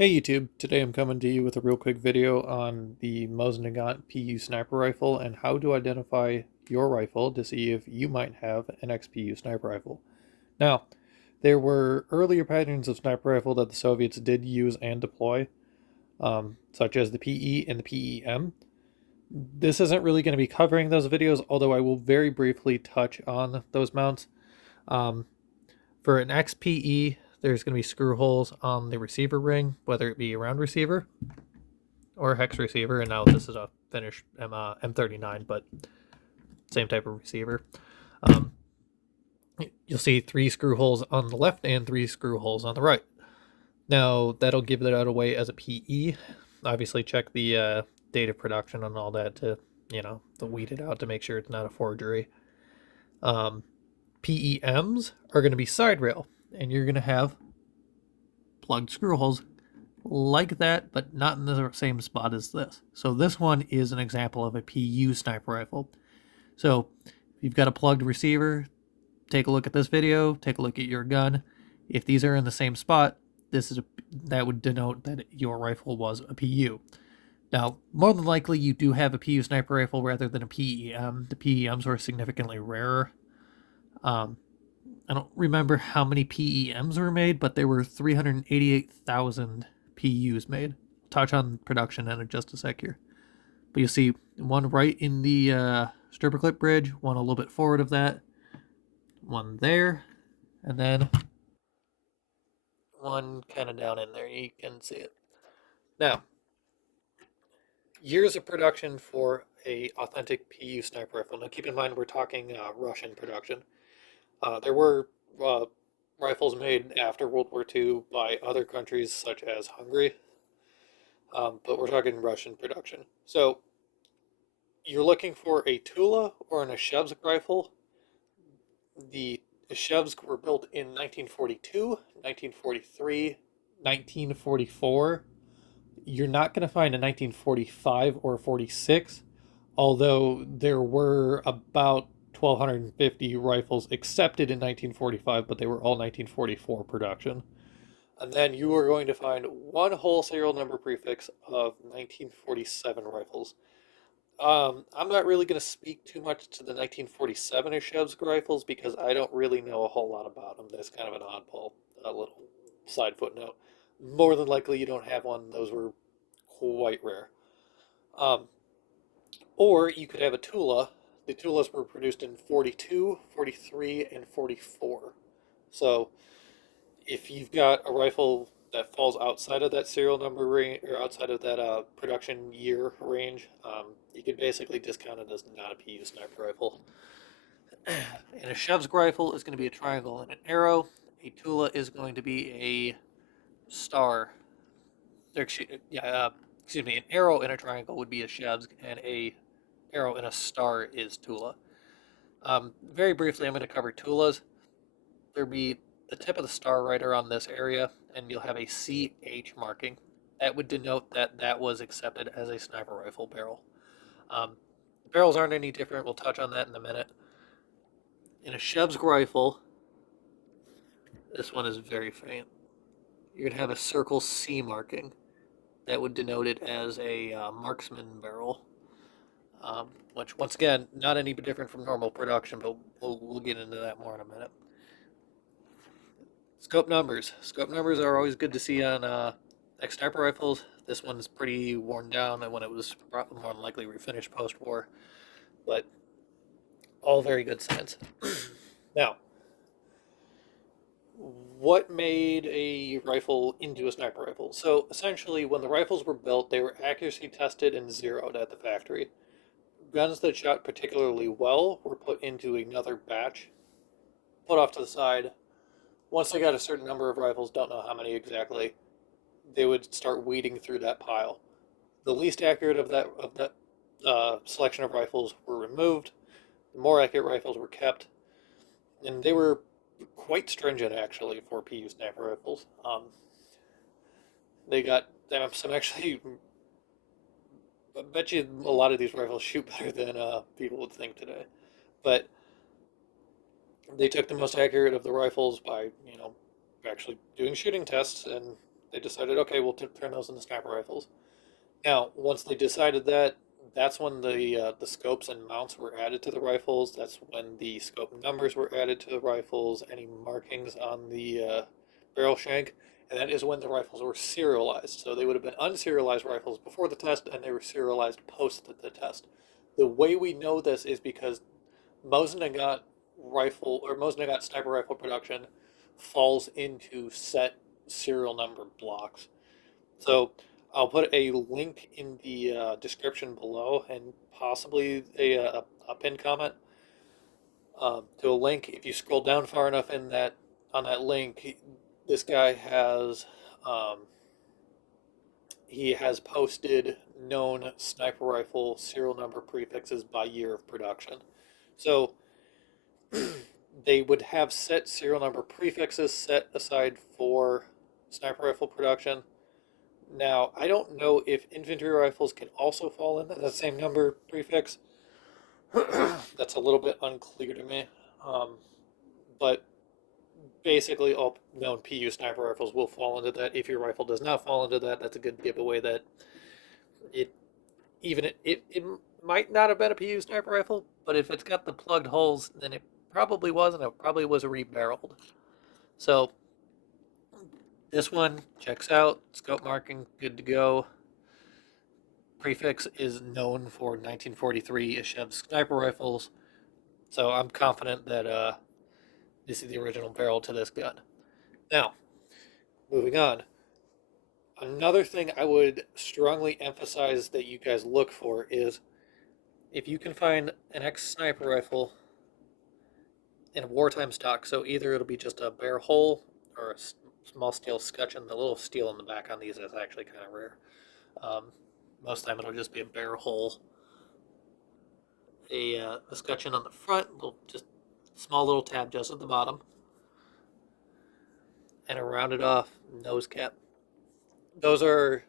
Hey YouTube, today I'm coming to you with a real quick video on the Mosin Nagant PU sniper rifle and how to identify your rifle to see if you might have an XPU sniper rifle. Now, there were earlier patterns of sniper rifle that the Soviets did use and deploy, such as the PE and the PEM. This isn't really going to be covering those videos, although I will very briefly touch on those mounts. Um, for an XPE, there's going to be screw holes on the receiver ring, whether it be a round receiver or a hex receiver. And now this is a finished M39, but same type of receiver. Um, you'll see 3 screw holes on the left and 3 screw holes on the right. Now, that'll give that away as a PE. Obviously, check the date of production and all that to, to weed it out to make sure it's not a forgery. PEMs are going to be side rail, and you're going to have plugged screw holes like that, but not in the same spot as this. So this one is an example of a PU sniper rifle. So if you've got a plugged receiver, take a look at this video, take a look at your gun. If these are in the same spot, that would denote that your rifle was a PU. Now, more than likely, you do have a PU sniper rifle rather than a PEM. The PEMs were significantly rarer. I don't remember how many PEMs were made, but there were 388,000 PUs made. Touch on production in just a sec here. But you'll see one right in the stripper clip bridge, one a little bit forward of that, one there, and then one kind of down in there. You can see it. Now, years of production for a authentic PU sniper rifle. Now, keep in mind we're talking Russian production. There were rifles made after World War II by other countries such as Hungary, but we're talking Russian production. So you're looking for a Tula or an Ashevsk rifle. The Ashevsk were built in 1942, 1943, 1944. You're not going to find a 1945 or 46, although there were about 1,250 rifles accepted in 1945, but they were all 1944 production. And then you are going to find one whole serial number prefix of 1947 rifles. I'm not really going to speak too much to the 1947 Ashevsk rifles because I don't really know a whole lot about them. That's kind of an oddball, a little side footnote. More than likely, you don't have one. Those were quite rare. Um, or you could have a Tula. The Tulas were produced in 42, 43, and 44. So if you've got a rifle that falls outside of that serial number range or outside of that production year range, you can basically discount it as not a PU sniper rifle. And a Shevsk rifle is going to be a triangle and an arrow. A Tula is going to be a star. Excuse me. An arrow in a triangle would be a Shevsk, and a arrow in a star is Tula. Very briefly, I'm going to cover Tulas. There'll be the tip of the star right around this area, and you'll have a CH marking. That would denote that that was accepted as a sniper rifle barrel. Barrels aren't any different. We'll touch on that in a minute. In a Shevsk rifle, this one is very faint. You're going to have a circle C marking. That would denote it as a marksman barrel. Which, once again, not any different from normal production, but we'll get into that more in a minute. Scope numbers. Scope numbers are always good to see on sniper rifles. This one's pretty worn down when it was more than likely refinished post-war, but all very good signs. Now, what made a rifle into a sniper rifle? So essentially, when the rifles were built, they were accuracy tested and zeroed at the factory. Guns that shot particularly well were put into another batch, put off to the side. Once they got a certain number of rifles, don't know how many exactly, they would start weeding through that pile. The least accurate of that selection of rifles were removed. The more accurate rifles were kept, and they were quite stringent actually for PU sniper rifles. They got some actually. I bet you a lot of these rifles shoot better than people would think today, but they took the most accurate of the rifles by actually doing shooting tests, and they decided, okay, we'll turn those into sniper rifles. Now, once they decided that, that's when the scopes and mounts were added to the rifles. That's when the scope numbers were added to the rifles, any markings on the barrel shank, and that is when the rifles were serialized. So they would have been unserialized rifles before the test, and they were serialized post the test. The way we know this is because Mosin Nagant Mosin Nagant sniper rifle production falls into set serial number blocks. So I'll put a link in the description below and possibly a pinned comment to a link. If you scroll down far enough in that on that link, this guy has he has posted known sniper rifle serial number prefixes by year of production. So they would have set serial number prefixes set aside for sniper rifle production. Now, I don't know if infantry rifles can also fall into that same number prefix. That's a little bit unclear to me. But basically, all known PU sniper rifles will fall into that. If your rifle does not fall into that, that's a good giveaway that it it might not have been a PU sniper rifle, but if it's got the plugged holes, then it probably was, and it probably was rebarreled. So this one checks out, scope marking, good to go. Prefix is known for 1943 Ishev sniper rifles, so I'm confident that this is the original barrel to this gun. Now, moving on. Another thing I would strongly emphasize that you guys look for is if you can find an X sniper rifle in a wartime stock, so either it'll be just a bare hole or a small steel scutcheon. The little steel in the back on these is actually kind of rare. Most of the time it'll just be a bare hole. A scutcheon on the front, just small little tab just at the bottom, and a rounded off nose cap. Those are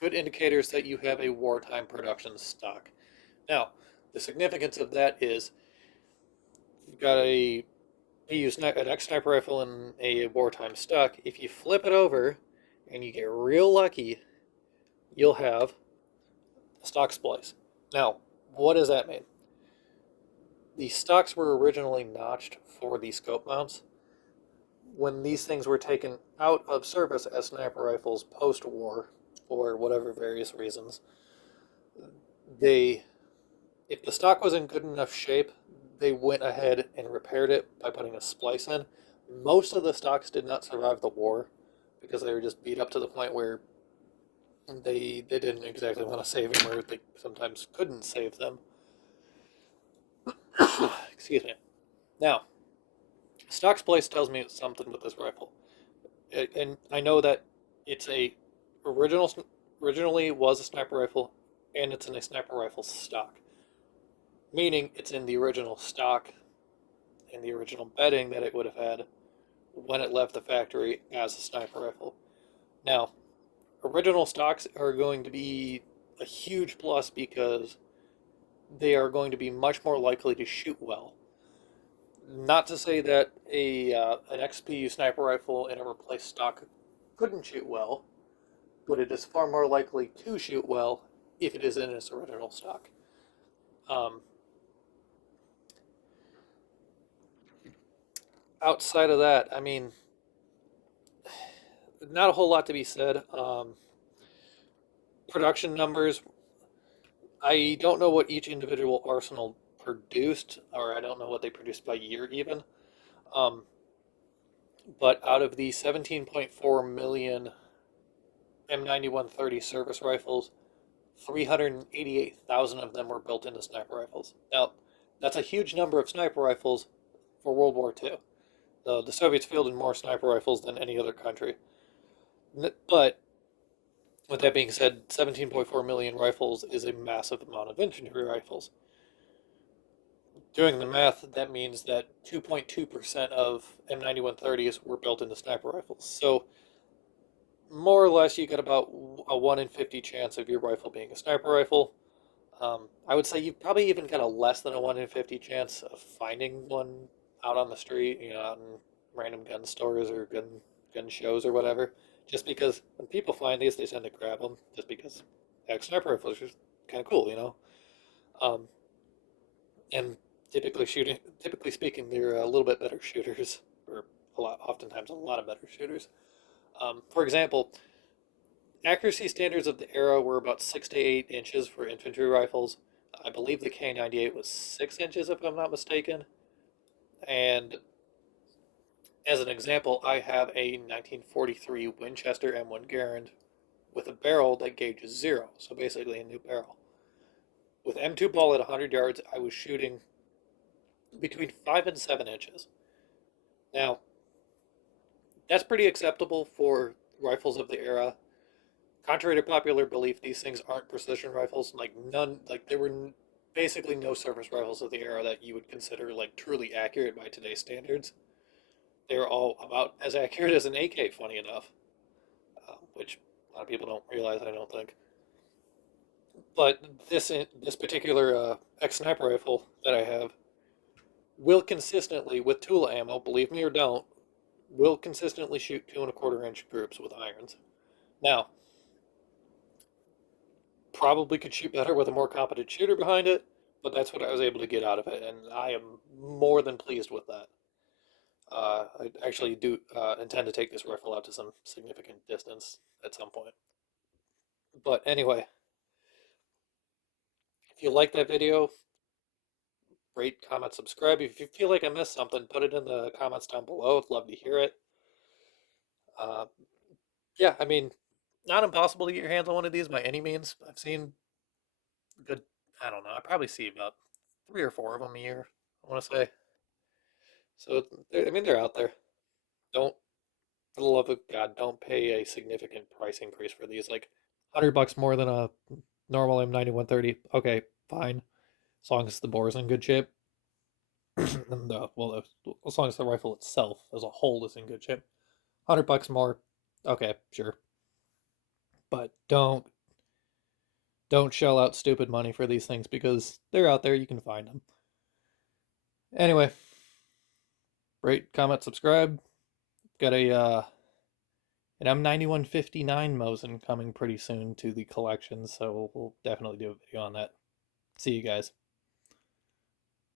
good indicators that you have a wartime production stock. Now, the significance of that is you've got an X sniper rifle in a wartime stock. If you flip it over and you get real lucky, you'll have a stock splice. Now, what does that mean? The stocks were originally notched for the scope mounts. When these things were taken out of service as sniper rifles post-war, for whatever various reasons, if the stock was in good enough shape, they went ahead and repaired it by putting a splice in. Most of the stocks did not survive the war because they were just beat up to the point where they didn't exactly want to save them, or they sometimes couldn't save them. Excuse me. Now, stock splice tells me something with this rifle, and I know that it's originally was a sniper rifle, and it's in a sniper rifle stock, meaning it's in the original stock and the original bedding that it would have had when it left the factory as a sniper rifle. Now, original stocks are going to be a huge plus because they are going to be much more likely to shoot well. Not to say that an XPU sniper rifle in a replaced stock couldn't shoot well, but it is far more likely to shoot well if it is in its original stock. Outside of that, I mean, not a whole lot to be said. Production numbers, I don't know what each individual arsenal produced, or I don't know what they produced by year even. Um, but out of the 17.4 million M9130 service rifles, 388,000 of them were built into sniper rifles. Now, that's a huge number of sniper rifles for World War II. The Soviets fielded more sniper rifles than any other country. But with that being said, 17.4 million rifles is a massive amount of infantry rifles. Doing the math, that means that 2.2% of M9130s were built into sniper rifles. So, more or less, you get about a 1 in 50 chance of your rifle being a sniper rifle. I would say you've probably even got a less than a 1 in 50 chance of finding one out on the street, out in random gun stores or gun shows or whatever. just because when people find these, they tend to grab them just because sniper rifles are kind of cool, you know. Um, and typically speaking, they're a little bit better shooters, or oftentimes a lot of better shooters. For example, accuracy standards of the era were about 6 to 8 inches for infantry rifles. I believe the K98 was 6 inches, if I'm not mistaken. And as an example, I have a 1943 Winchester M1 Garand with a barrel that gauges 0, so basically a new barrel. With M2 ball at 100 yards, I was shooting between 5 and 7 inches. Now, that's pretty acceptable for rifles of the era. Contrary to popular belief, these things aren't precision rifles. There were basically no service rifles of the era that you would consider like truly accurate by today's standards. They were all about as accurate as an AK, funny enough, which a lot of people don't realize, I don't think. But this particular X sniper rifle that I have will consistently, with Tula ammo, believe me or don't, will consistently shoot 2¼ inch groups with irons. Now, probably could shoot better with a more competent shooter behind it, but that's what I was able to get out of it, and I am more than pleased with that. I actually do intend to take this rifle out to some significant distance at some point. But anyway, if you like that video, rate, comment, subscribe. If you feel like I missed something, put it in the comments down below. I'd love to hear it. Uh, yeah, I mean, not impossible to get your hands on one of these by any means. I've seen good, I don't know, I probably see about 3 or 4 of them a year, I want to say. So, I mean, they're out there. Don't, for the love of God, don't pay a significant price increase for these. Like, $100 more than a normal M9130. Okay, fine. As long as the bore's in good shape. And, well, as long as the rifle itself as a whole is in good shape. $100 more. Okay, sure. But don't shell out stupid money for these things because they're out there. You can find them. Anyway, rate, comment, subscribe. Got an M9159 Mosin coming pretty soon to the collection, so we'll definitely do a video on that. See you guys.